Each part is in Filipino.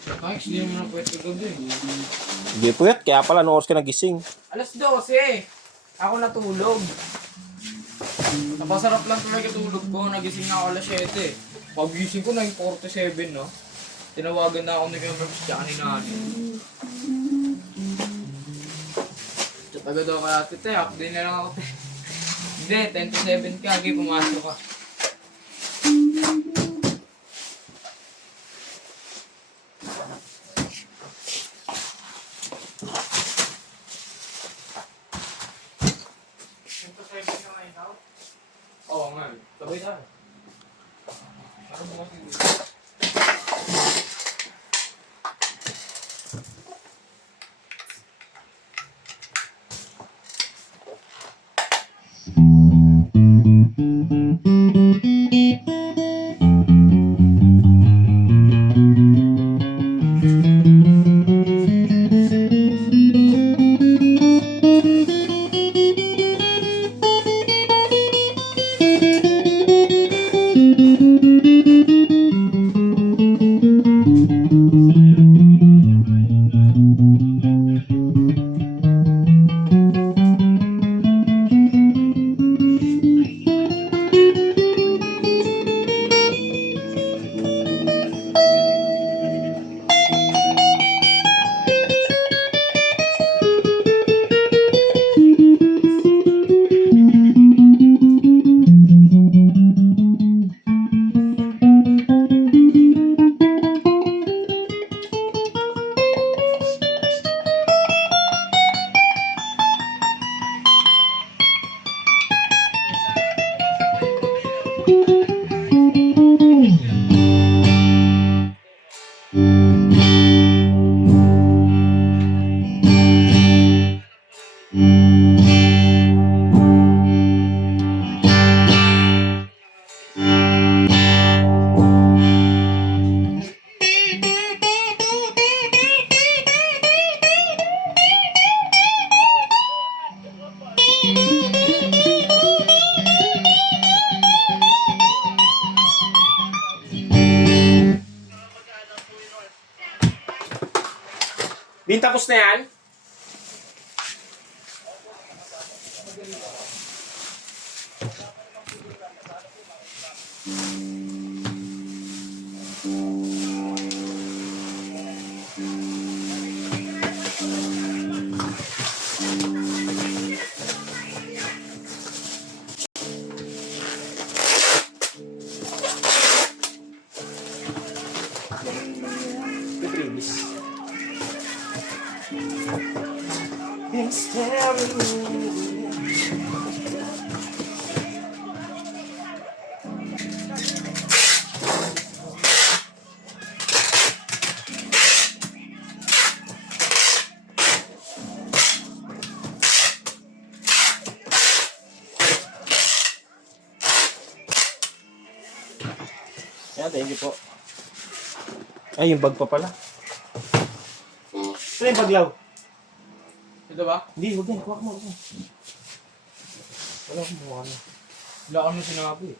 Max, hindi mo na pwede gabi. Hindi pwet, kaya pala noong oras ka nagising. Alas 12. Ako natulog. Napasarap lang tuloy katulog ko. Nagising na ako alas 7. Pag-gising ko 9:47, no? Tinawagan na ako ni Kembers tsaka ni Nani. Taga daw kaya ate, update na lang ako, te. Hindi, 10 to 7 ka, okay, pumasok ka. Oo nga, sabay tayo. Ano mo kasi dito? Bin, tapos na yan? Yan, thank you po. Ay, yung bag pa pala. Ito yung baglaw. Ito ba? Hindi, huwag yan. Huwag mo. Wala akong mukha na. Wala ka nung sinabi eh.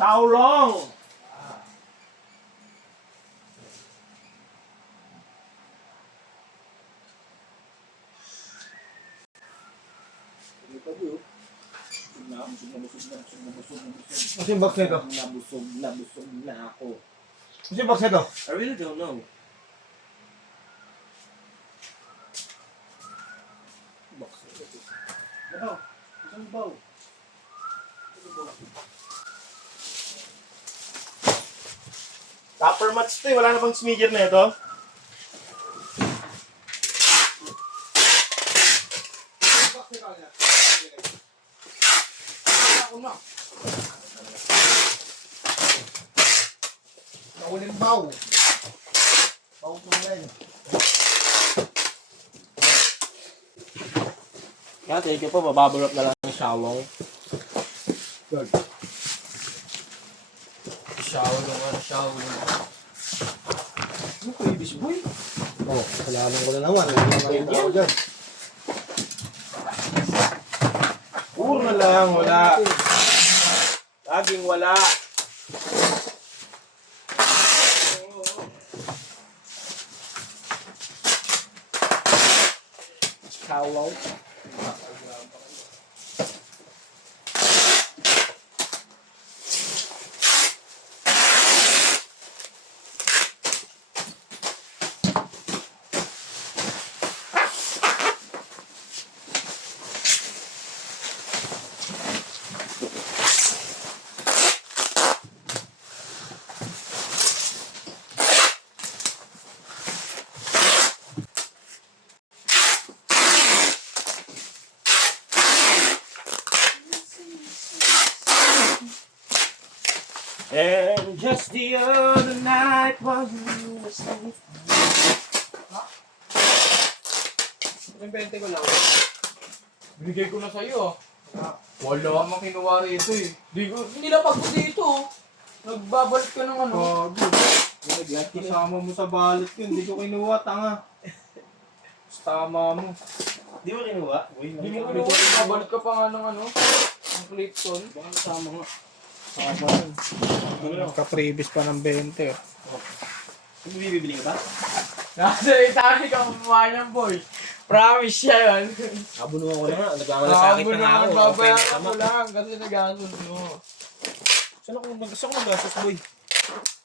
Tao long! Kasi yung box na ito? Nabusog na ako. Kasi yung box na ito? I really don't know. Box na ito. Ano? Isang baw. Tupper mats ito eh. Wala na bang smidger na ito? Ako na. Nauling baw. Baw ko yan. Yan, thank you po. Bababarap na lang ng shawang. Good. Shower lang. Ano ko ibis boy? Oh, kailangan ko na naman. Kailangan ko dyan. Puro na lang, wala. Laging wala. Kawaw. And just the other night was you asleep. Yung 20 ko lang. Binigay ko na sa'yo Wala akong kinuha rito eh. Nilapag ko dito. Nagbabalik ka ng ano. Gago. Kasama mo sa balot yun. Hindi ko kinuha, tanga. Tama mo. Di mo kinuha? Uy, Hindi mo kinuha. Nagbabalik ka pa nga ng ano. Ang Clipton. Baka nasama nga. Tama yun. Nagka-previous pa ng 20. Ano bibili ka ba? Nasa itali ka kumuha niyan boy. Promise siya yun. Abunuhan ko na nga. Nagkakalasakit na nga ako. Babayaran ko lang kasi nag-asun mo. Saan ako mag-gastos, boy?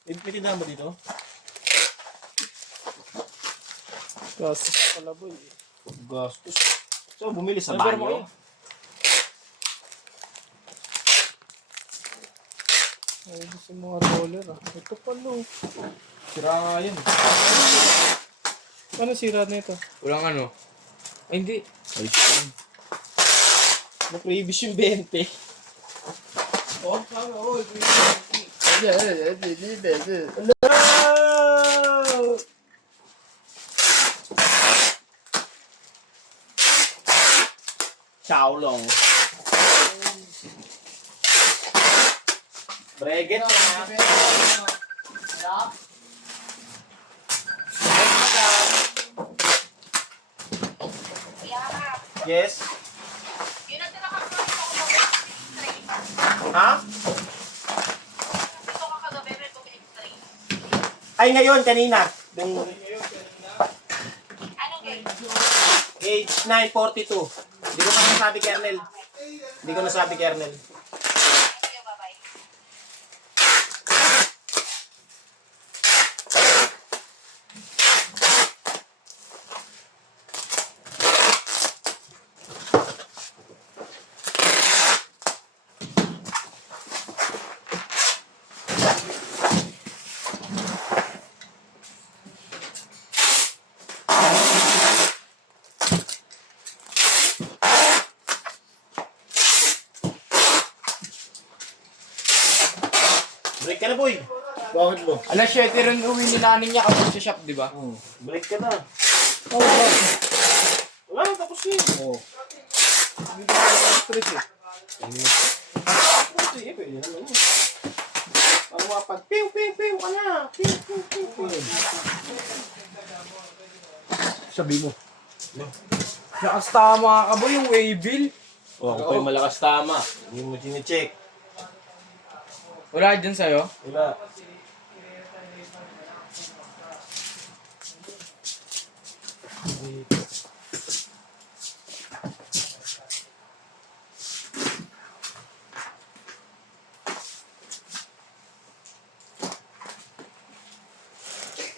May tindahan ba dito? Gastos pala boy. Gastos. So, bumili sa Number mo banyo? kayo. Ay, gusto mga roller ah. Ito pala. Sira nga yun. Ano sira na ito? Walang ano. Ay hindi. Ayos yan. Na-previous yung 20. Oh, sabi oh. No! Chow long. Breget na. Yes? Yun ang tinakagabi ko kung Ha? Ito ka kagabi, may bumili ko train. Ay, ngayon, kanina. Yung Anong game? age 9:42. Hindi ko pa nasabi, Kernel. Hindi ko nasabi, Kernel. Sige, bye-bye. Break ka na, boy. Bakit mo? Alas 7 rin uwi ni nanin niya kapag sa shop, di ba? Break ka na. Oh, bro. Wala na, tapos yun. Oh. Hindi ko na stress eh. Ito eh, pwede naman yun. Para mapag, piw, piw, piw ka na. Piw, piw, piw, piw. Sabi mo. Lakas tama ka ba yung waybill? O, ako pa yung malakas tama. Hindi mo sinicheck. Wala dyan sa'yo? Wala.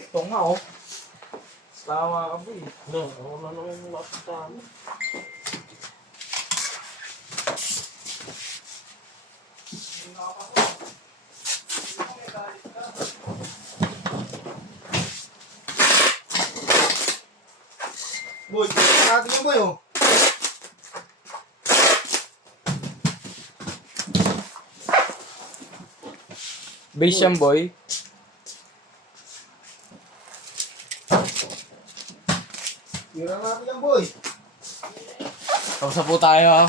Ito nga oh. Tama ka ba eh. No, ako na naman yung malakas tama. Boy, natin yung boy oh. Base yan boy. Tira natin yung boy. Tapos na po tayo ah.